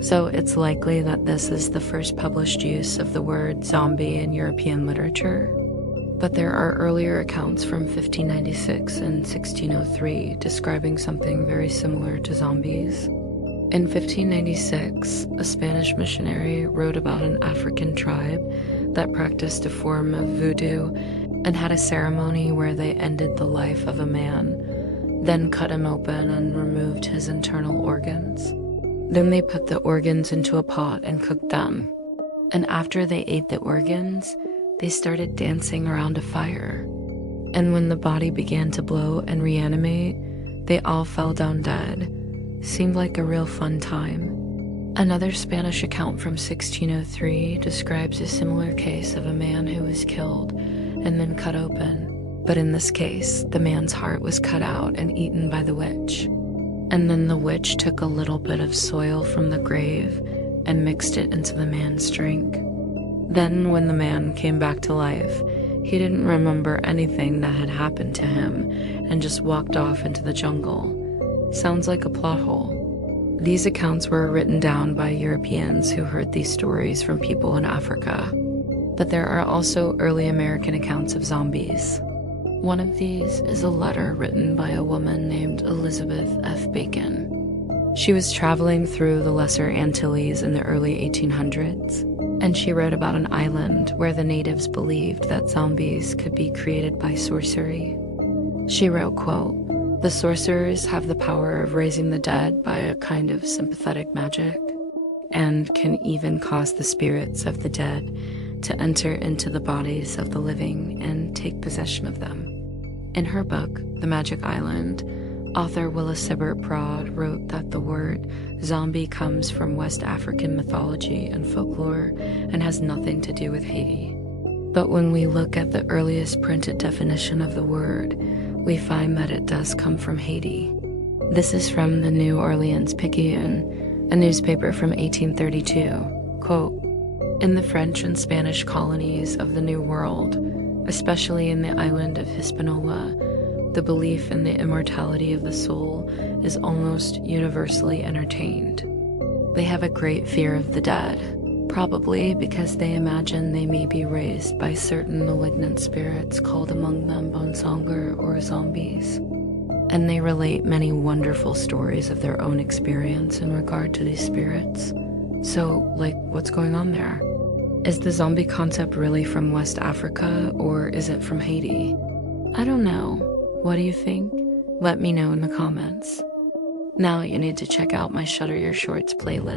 So it's likely that this is the first published use of the word zombie in European literature. But there are earlier accounts from 1596 and 1603 describing something very similar to zombies. In 1596, a Spanish missionary wrote about an African tribe that practiced a form of voodoo and had a ceremony where they ended the life of a man, then cut him open and removed his internal organs. Then they put the organs into a pot and cooked them. And after they ate the organs, they started dancing around a fire. And when the body began to blow and reanimate, they all fell down dead. Seemed like a real fun time. Another Spanish account from 1603 describes a similar case of a man who was killed and then cut open. But in this case, the man's heart was cut out and eaten by the witch. And then the witch took a little bit of soil from the grave and mixed it into the man's drink. Then when the man came back to life, he didn't remember anything that had happened to him and just walked off into the jungle. Sounds like a plot hole. These accounts were written down by Europeans who heard these stories from people in Africa. But there are also early American accounts of zombies. One of these is a letter written by a woman named Elizabeth F. Bacon. She was traveling through the Lesser Antilles in the early 1800s, and she wrote about an island where the natives believed that zombies could be created by sorcery. She wrote, quote, "The sorcerers have the power of raising the dead by a kind of sympathetic magic, and can even cause the spirits of the dead to enter into the bodies of the living and take possession of them." In her book, The Magic Island, author Willa Sibert Broad wrote that the word zombie comes from West African mythology and folklore and has nothing to do with Haiti. But when we look at the earliest printed definition of the word, we find that it does come from Haiti. This is from the New Orleans Picayune, a newspaper from 1832. Quote, "In the French and Spanish colonies of the New World, especially in the island of Hispaniola, the belief in the immortality of the soul is almost universally entertained. They have a great fear of the dead, probably because they imagine they may be raised by certain malignant spirits called among them bonsonger or zombies. And they relate many wonderful stories of their own experience in regard to these spirits. So, like, what's going on there? Is the zombie concept really from West Africa, or is it from Haiti? I don't know. What do you think? Let me know in the comments. Now you need to check out my Shutter Your Shorts playlist.